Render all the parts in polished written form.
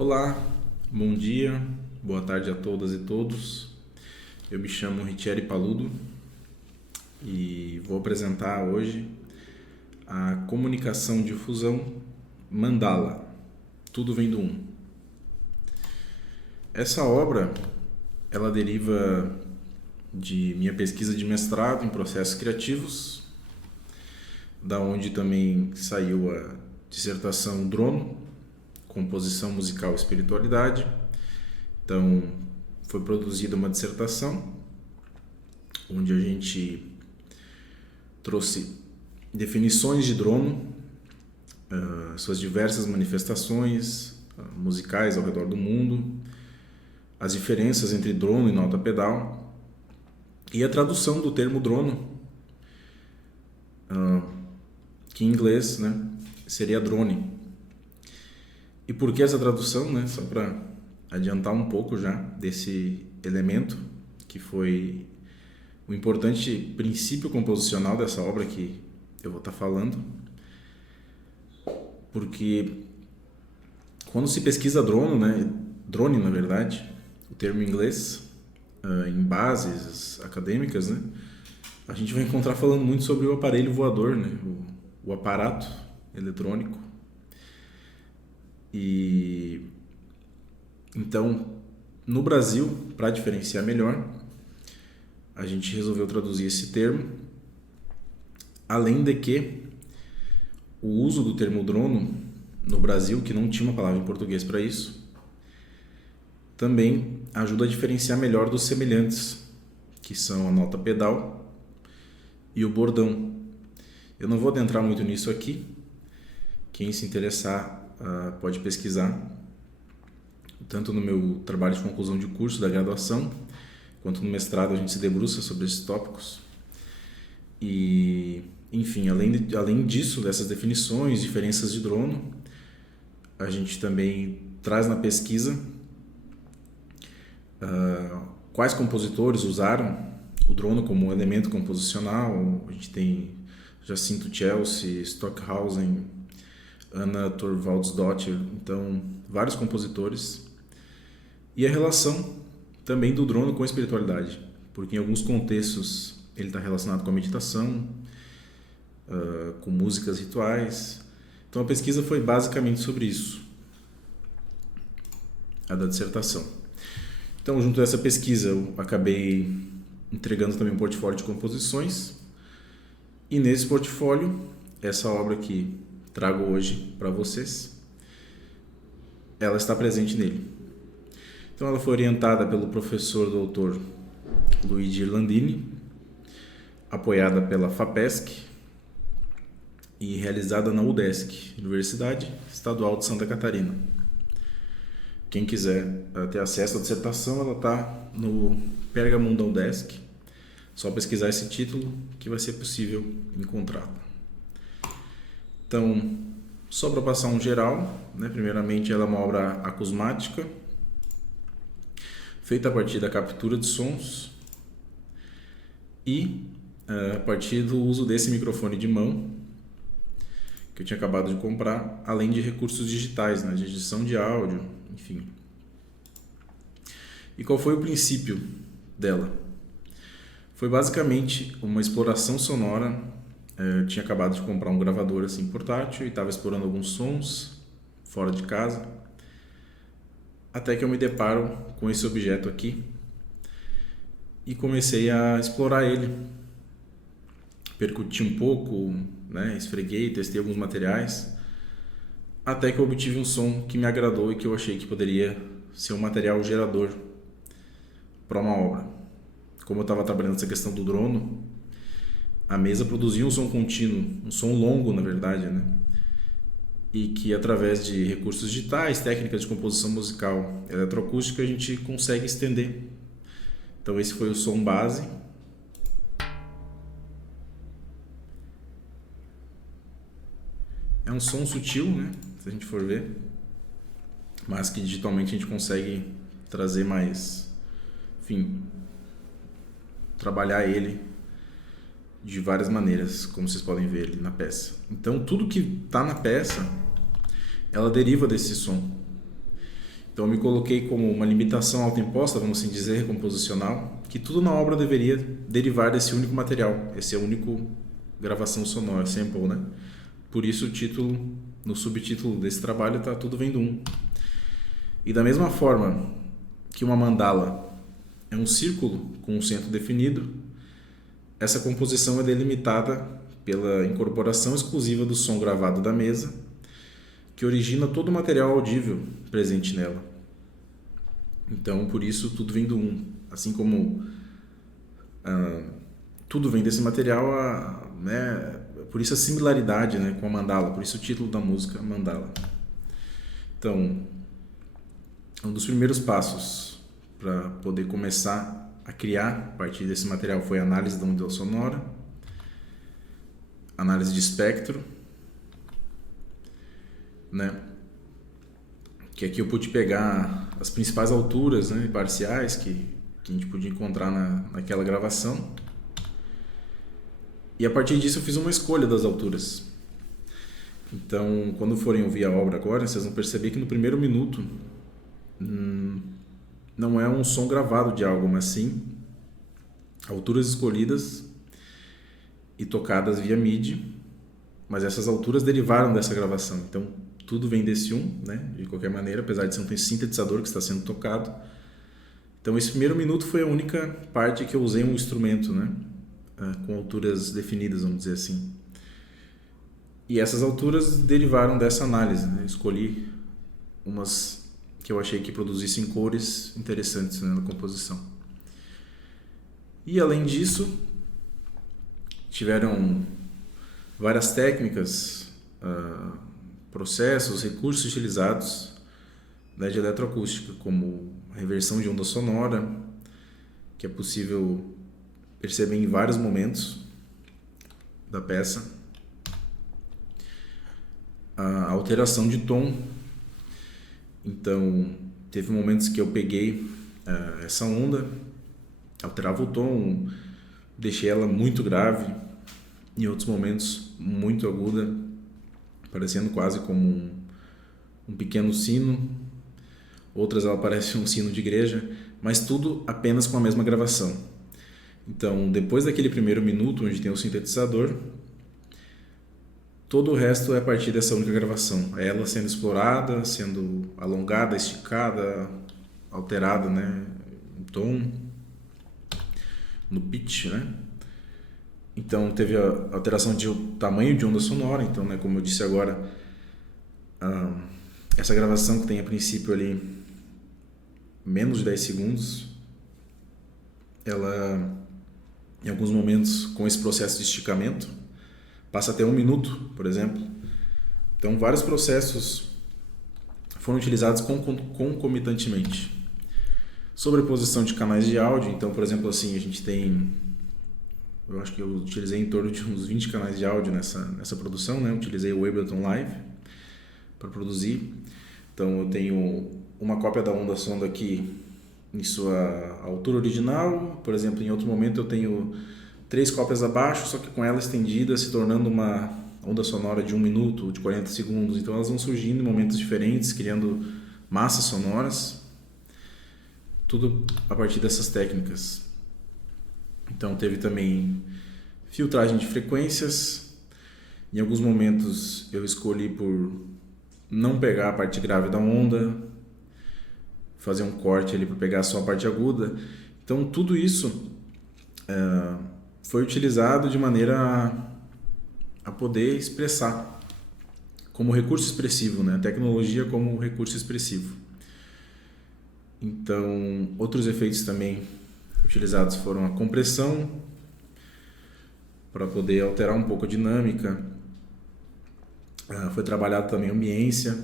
Olá, bom dia, boa tarde a todas e todos. Eu me chamo Richeri Paludo e vou apresentar hoje a comunicação de fusão Mandala. Tudo vem do Um. Essa obra, ela deriva de minha pesquisa de mestrado em processos criativos, da onde também saiu a dissertação Drono, composição musical e espiritualidade. Então, foi produzida uma dissertação onde a gente trouxe definições de drono, suas diversas manifestações musicais ao redor do mundo, as diferenças entre drono e nota pedal e a tradução do termo drono, que em inglês, seria drone. E por que essa tradução, Só para adiantar um pouco já desse elemento, que foi o importante princípio composicional dessa obra que eu vou estar falando. Porque quando se pesquisa drone na verdade, o termo em inglês, em bases acadêmicas, a gente vai encontrar falando muito sobre o aparelho voador, o aparato eletrônico. E então, no Brasil, para diferenciar melhor, a gente resolveu traduzir esse termo, além de que o uso do termo drono no Brasil, que não tinha uma palavra em português para isso, também ajuda a diferenciar melhor dos semelhantes, que são a nota pedal e o bordão. Eu não vou adentrar muito nisso aqui. Quem se interessar pode pesquisar, tanto no meu trabalho de conclusão de curso da graduação, quanto no mestrado a gente se debruça sobre esses tópicos. E, enfim, além disso, dessas definições, diferenças de drono, a gente também traz na pesquisa quais compositores usaram o drono como um elemento composicional. A gente tem Jacinto Chelsea, Stockhausen, Anna Thorvaldsdottir, então vários compositores. E a relação também do drono com a espiritualidade, porque em alguns contextos ele está relacionado com a meditação, com músicas rituais. Então a pesquisa foi basicamente sobre isso, a da dissertação. Então, junto a essa pesquisa, eu acabei entregando também um portfólio de composições, e nesse portfólio, essa obra que trago hoje para vocês, ela está presente nele. Então ela foi orientada pelo professor doutor Luigi Irlandini, apoiada pela FAPESC e realizada na UDESC, Universidade Estadual de Santa Catarina. Quem quiser ter acesso à dissertação, ela está no Pergamon da UDESC. Só pesquisar esse título que vai ser possível encontrá-la. Então, só para passar um geral, primeiramente ela é uma obra acusmática, feita a partir da captura de sons e a partir do uso desse microfone de mão que eu tinha acabado de comprar, além de recursos digitais, de edição de áudio, enfim. E qual foi o princípio dela? Foi basicamente uma exploração sonora. Eu tinha acabado de comprar um gravador portátil e estava explorando alguns sons fora de casa, até que eu me deparo com esse objeto aqui e comecei a explorar ele. Percuti um pouco, esfreguei, testei alguns materiais, até que eu obtive um som que me agradou e que eu achei que poderia ser um material gerador para uma obra. Como eu estava trabalhando essa questão do drono, a mesa produzia um som contínuo, um som longo, na verdade, e que através de recursos digitais, técnicas de composição musical eletroacústica, a gente consegue estender. Então esse foi o som base. É um som sutil, se a gente for ver, mas que digitalmente a gente consegue trazer mais, trabalhar ele de várias maneiras, como vocês podem ver ali na peça. Então tudo que está na peça, ela deriva desse som. Então eu me coloquei como uma limitação autoimposta, vamos assim dizer, composicional, que tudo na obra deveria derivar desse único material, esse é o único gravação sonora, sample, né? Por isso o título, no subtítulo desse trabalho está Tudo Vem do Um. E da mesma forma que uma mandala é um círculo com um centro definido, essa composição é delimitada pela incorporação exclusiva do som gravado da mesa, que origina todo o material audível presente nela. Então, por isso, tudo vem do um. Assim como tudo vem desse material, né? Por isso a similaridade, né, com a mandala, por isso o título da música, Mandala. Então, um dos primeiros passos para poder começar a criar a partir desse material foi a análise da onda sonora, análise de espectro, né? Que aqui eu pude pegar as principais alturas, né, parciais que a gente podia encontrar naquela gravação. E a partir disso eu fiz uma escolha das alturas. Então, quando forem ouvir a obra agora, vocês vão perceber que no primeiro minuto não é um som gravado de algo, mas sim alturas escolhidas e tocadas via MIDI, mas essas alturas derivaram dessa gravação. Então, tudo vem desse né? De qualquer maneira, apesar de ser um sintetizador que está sendo tocado. Então, esse primeiro minuto foi a única parte que eu usei um instrumento, né? Com alturas definidas, vamos dizer assim. E essas alturas derivaram dessa análise, né? Escolhi umas que eu achei que produzissem cores interessantes, né, na composição. E além disso, tiveram várias técnicas, processos, recursos utilizados, né, de eletroacústica, como reversão de onda sonora, que é possível perceber em vários momentos da peça, a alteração de tom. Então, teve momentos que eu peguei essa onda, alterava o tom, deixei ela muito grave, em outros momentos muito aguda, parecendo quase como um pequeno sino, outras ela parece um sino de igreja, mas tudo apenas com a mesma gravação. Então, depois daquele primeiro minuto onde tem o sintetizador, todo o resto é a partir dessa única gravação. É ela sendo explorada, sendo alongada, esticada, alterada, né, em tom, no pitch, né? Então teve a alteração de tamanho de onda sonora. Então, né, como eu disse agora, essa gravação que tem a princípio ali menos de 10 segundos, ela em alguns momentos com esse processo de esticamento passa até 1 minuto, por exemplo. Então, vários processos foram utilizados concomitantemente. Sobreposição de canais de áudio. Então, por exemplo, assim, a gente tem... Eu acho que eu utilizei em torno de uns 20 canais de áudio nessa produção, né? Eu utilizei o Ableton Live para produzir. Então, eu tenho uma cópia da onda sonda aqui em sua altura original. Por exemplo, em outro momento eu tenho 3 cópias abaixo, só que com ela estendida, se tornando uma onda sonora de 1 minuto, de 40 segundos. Então elas vão surgindo em momentos diferentes, criando massas sonoras, tudo a partir dessas técnicas. Então teve também filtragem de frequências. Em alguns momentos eu escolhi por não pegar a parte grave da onda, fazer um corte ali para pegar só a parte aguda. Então tudo isso foi utilizado de maneira a poder expressar como recurso expressivo, né? A tecnologia como recurso expressivo. Então, outros efeitos também utilizados foram a compressão, para poder alterar um pouco a dinâmica. Foi trabalhado também a ambiência.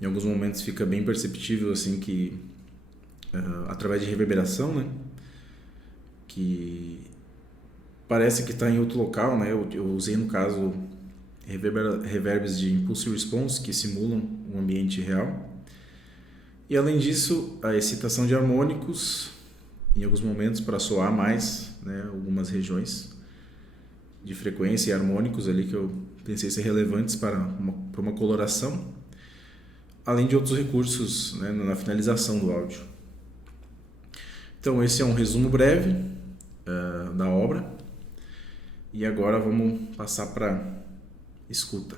Em alguns momentos fica bem perceptível assim que através de reverberação, né? Que parece que está em outro local, né? Eu usei no caso reverbs de impulse response que simulam um ambiente real. E além disso, a excitação de harmônicos em alguns momentos para soar mais, né? Algumas regiões de frequência e harmônicos ali que eu pensei ser relevantes para uma coloração. além de outros recursos, né, na finalização do áudio. Então esse é um resumo breve da obra, e agora vamos passar para escuta.